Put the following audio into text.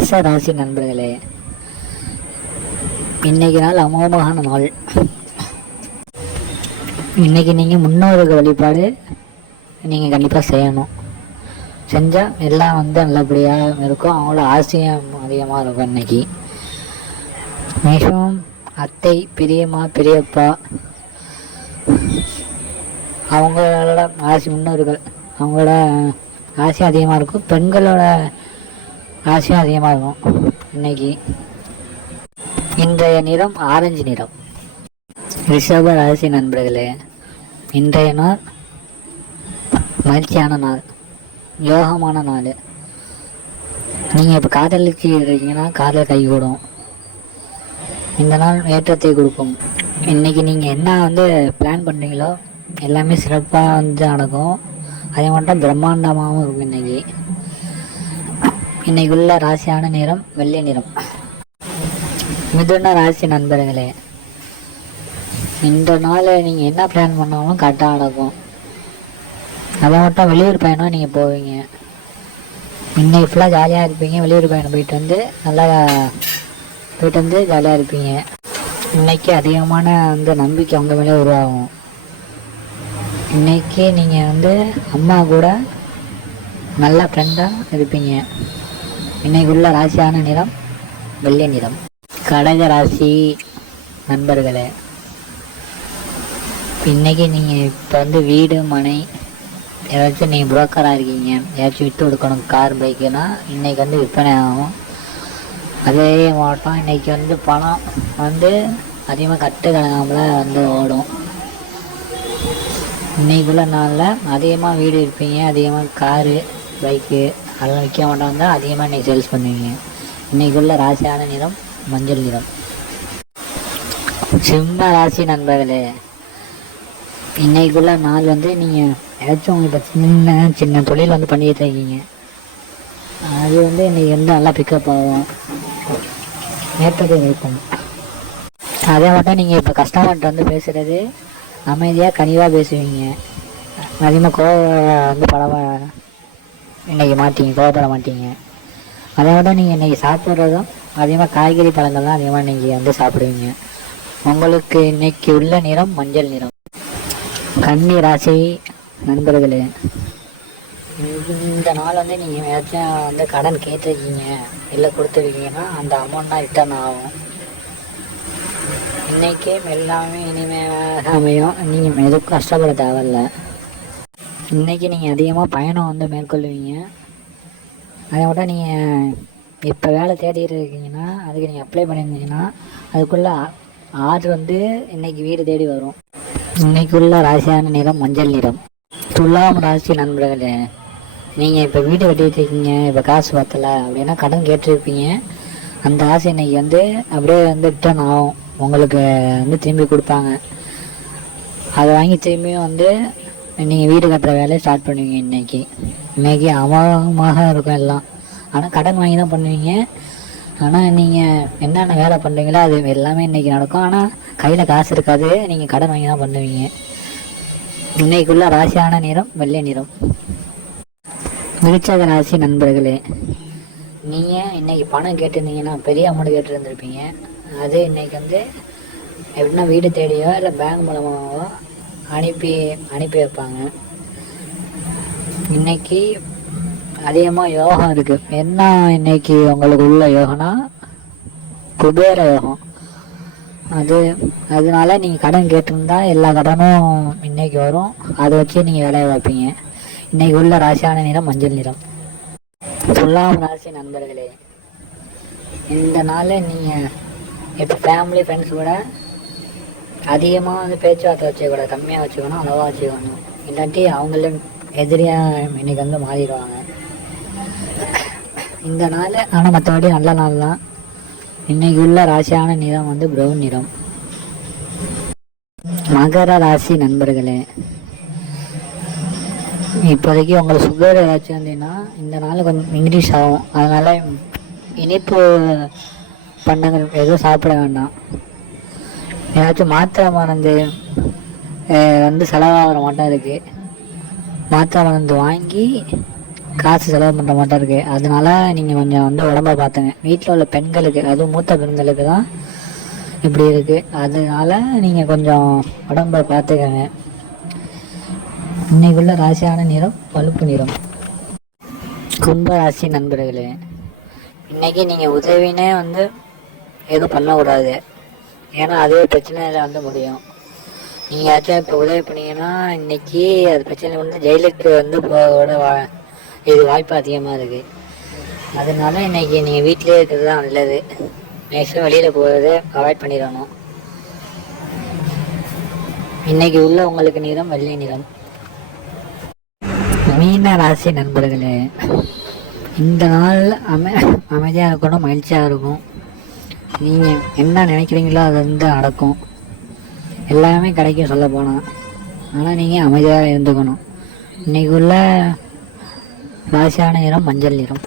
மேஷ ராசி நண்பர்களே, இன்னைக்கு நாள் அமோகமான நாள். இன்னைக்கு நீங்கள் முன்னோர்கள் வழிபாடு நீங்கள் கண்டிப்பாக செய்யணும். செஞ்சால் எல்லாம் நல்லபடியாக இருக்கும். அவங்களோட ஆசையம் அதிகமாக இருக்கும். இன்னைக்கு மிகவும் அத்தை, பெரியம்மா, பெரியப்பா அவங்களோட ஆசை, முன்னோர்கள் அவங்களோட ஆசையும் அதிகமாக இருக்கும். பெண்களோட ஆசையும் அதிகமாக இருக்கும். இன்னைக்கு இன்றைய நிறம் ஆரஞ்சு நிறம். ரிஷப ராசி நண்பர்களே, இன்றைய நாள் மகிழ்ச்சியான நாள், யோகமான நாள். நீங்கள் இப்போ காதலிச்சு இருக்கீங்கன்னா காதல் கைகூடும். இந்த நாள் ஏற்றத்தை கொடுக்கும். இன்றைக்கி நீங்கள் என்ன பிளான் பண்ணுறீங்களோ எல்லாமே சிறப்பாக நடக்கும். அதே மட்டும் பிரம்மாண்டமாகவும் இருக்கும். இன்னைக்குள்ள ராசியான நிறம் வெள்ளை நிறம். மிதுன ராசி நண்பர்களே, இந்த நாள் நீங்கள் என்ன பிளான் பண்ணாலும் கரெக்டாக நடக்கும். அதை மட்டும் வெளியூர் பயணம் நீங்கள் போவீங்க. இன்னைக்கு ஃபுல்லாக ஜாலியாக இருப்பீங்க. வெளியூர் பயணம் நல்லா போயிட்டு வந்து ஜாலியாக இருப்பீங்க. இன்னைக்கு அதிகமான நம்பிக்கை உங்கள் மேலே உருவாகும். இன்னைக்கு நீங்கள் அம்மா கூட நல்ல ஃப்ரெண்டாக இருப்பீங்க. இன்னைக்குள்ள ராசியான நிறம் வெள்ளை நிறம். கடக ராசி நண்பர்களே, இன்னைக்கு நீங்கள் இப்போ வீடு மனை ஏதாச்சும் நீங்கள் புரோக்கராக இருக்கீங்க, ஏதாச்சும் விட்டு கொடுக்கணும், கார் பைக்குனா இன்னைக்கு விற்பனை ஆகும். அதே மாவட்டம் இன்னைக்கு பணம் அதிகமாக கட்டு கிடங்காமல் ஓடும். இன்னைக்குள்ள நாளில் அதிகமாக வீடு இருப்பீங்க. அதிகமாக காரு பைக்கு அதெல்லாம் விற்க மாட்டாங்க. அதிகமாக இன்றைக்கி சேல்ஸ் பண்ணுவீங்க. இன்றைக்குள்ள ராசியான நிறம் மஞ்சள் நிறம். சிம்ம ராசி நண்பர்களே, இன்றைக்குள்ள நாள் நீங்கள் ஏதாச்சும் இப்போ சின்ன சின்ன தொழில் பண்ணிக்கிட்டு இருக்கீங்க. அது இன்றைக்கி நல்லா பிக்கப் ஆகும், ஏற்றத்தை இருக்கும். அதே மட்டும் நீங்கள் இப்போ கஸ்டமர்கிட்ட பேசுகிறது அமைதியாக கனிவாக பேசுவீங்க. அதிகமாக கோவ இன்றைக்கி மாட்டீங்க, கோவப்பட மாட்டீங்க. அதை விட நீங்கள் இன்றைக்கி சாப்பிட்றதும் அதிகமாக காய்கறி பழங்கள்லாம் அதிகமாக இன்றைக்கி சாப்பிடுவீங்க. உங்களுக்கு இன்றைக்கி உள்ள நிறம் மஞ்சள் நிறம். கன்னி ராசி நண்பர்களே, இந்த நாள் நீங்கள் ஏதாச்சும் கடன் கேட்டிருக்கீங்க, இல்லை கொடுத்துருக்கீங்கன்னா அந்த அமௌண்ட்லாம் ரிட்டர்ன் ஆகும். இன்றைக்கே எல்லாமே இனிமேல் அமையும். நீங்கள் எதுவும் கஷ்டப்பட தேவையில்லை. இன்றைக்கி நீங்கள் அதிகமாக பயணம் மேற்கொள்வீங்க. அதை விட நீங்கள் இப்போ வேலை தேடிட்டு இருக்கீங்கன்னா அதுக்கு நீங்கள் அப்ளை பண்ணியிருந்தீங்கன்னா அதுக்குள்ளே ஆர்டர் இன்றைக்கி வீடு தேடி வரும். இன்றைக்குள்ள ராசியான நிறம் மஞ்சள் நிறம். துலாம் ராசி நண்பர்களே, நீங்கள் இப்போ வீடு கட்டிகிட்டு இருக்கீங்க, இப்போ காசு பத்தலை அப்படின்னா கடன் கேட்டிருப்பீங்க. அந்த ஆசை இன்றைக்கி அப்படியே ரிட்டர்ன் ஆகும். உங்களுக்கு திரும்பி கொடுப்பாங்க. அதை வாங்கி திரும்பியும் நீங்கள் வீடு கட்டுற வேலையை ஸ்டார்ட் பண்ணுவீங்க. இன்றைக்கி அமோகமாக இருக்கும் எல்லாம். ஆனால் கடன் வாங்கி தான் பண்ணுவீங்க. ஆனால் நீங்கள் என்னென்ன வேலை பண்ணுறீங்களோ அது எல்லாமே இன்றைக்கி நடக்கும். ஆனால் கையில் காசு இருக்காது, நீங்கள் கடன் வாங்கி தான் பண்ணுவீங்க. இன்றைக்குள்ள ராசியான நிறம் வெள்ளை நிறம். விருச்சிக ராசி நண்பர்களே, நீங்கள் இன்றைக்கி பணம் கேட்டிருந்தீங்கன்னா பெரிய அமௌண்ட் கேட்டுருந்துருப்பீங்க. அது இன்றைக்கி எப்படின்னா வீடு தேடியோ இல்லை பேங்க் மூலமாகவோ அனுப்பி வைப்பாங்க. இன்றைக்கி அதிகமாக யோகம் இருக்குது. என்ன இன்றைக்கி உங்களுக்கு உள்ள யோகம்னா குபேர யோகம். அதனால நீங்கள் கடன் கேட்டிருந்தா எல்லா கடனும் இன்றைக்கி வரும். அதை வச்சு நீங்கள் வேலையை வைப்பீங்க. இன்றைக்கி உள்ள ராசியான நிறம் மஞ்சள் நிறம். துலாம் ராசி நண்பர்களே, இந்த நாள் நீங்கள் இப்போ ஃபேமிலி ஃப்ரெண்ட்ஸ் கூட அதிகமாக பேச்சுவார்த்தை வச்சுக்கூடாது, கம்மியாக வச்சுக்கணும், அளவாக வச்சுக்கணும். இல்லாட்டி அவங்கள எதிரியாக இன்றைக்கி மாறிடுவாங்க. இந்த நாள் ஆனால் மற்றபடி நல்ல நாள் தான். இன்றைக்கி உள்ள ராசியான நிறம் ப்ரௌன் நிறம். மகர ராசி நண்பர்களே, இப்போதைக்கு உங்களுக்கு சுகர் ஏதாச்சும் இருந்தீங்கன்னா இந்த நாள் கொஞ்சம் இன்க்ரீஸ் ஆகும். அதனால் இனிப்பு பண்டங்கள் எதுவும் சாப்பிட வேண்டாம். ஏதாச்சும் மாத்திரை மருந்து செலவாகிற மாட்டோம் இருக்குது. மாத்திரை மருந்து வாங்கி காசு செலவு பண்ணுற மாட்டோம் இருக்குது. அதனால நீங்கள் கொஞ்சம் வந்து உடம்ப பார்த்துங்க. வீட்டில் உள்ள பெண்களுக்கு, அதுவும் மூத்த பெண்களுக்கு தான் இப்படி இருக்குது. அதனால நீங்கள் கொஞ்சம் உடம்ப பார்த்துக்கங்க. இன்னைக்குள்ள ராசியான நிறம் பழுப்பு நிறம். கும்ப ராசி நண்பர்களே, இன்றைக்கி நீங்கள் உதவினே வந்து எதுவும் பண்ணக்கூடாது. ஏன்னா அதே பிரச்சனையில் வந்து முடியும். நீங்கள் யாச்சும் இப்போ உதவி பண்ணீங்கன்னா இன்றைக்கி அது பிரச்சனை வந்து ஜெயிலுக்கு வந்து போக இது வாய்ப்பு அதிகமாக இருக்குது. அதனால இன்றைக்கி நீங்கள் வீட்டிலே இருக்கிறது தான் நல்லது. மேக்ஸிமம் வெளியில் போகிறத அவாய்ட் பண்ணிடணும். இன்றைக்கி உள்ள உங்களுக்கு நிறம் வெள்ளை நிறம். மீன ராசி நண்பர்களே, இந்த நாள் அமைதியாக இருக்கணும், மகிழ்ச்சியாக இருக்கும். நீங்கள் என்ன நினைக்கிறீங்களோ அது வந்து நடக்கும். எல்லாமே கிடைக்கும் சொல்ல போனால். ஆனால் நீங்கள் அமைதியாக இருந்துக்கணும். இன்றைக்கி உள்ள ராசியான நிறம் மஞ்சள் நிறம்.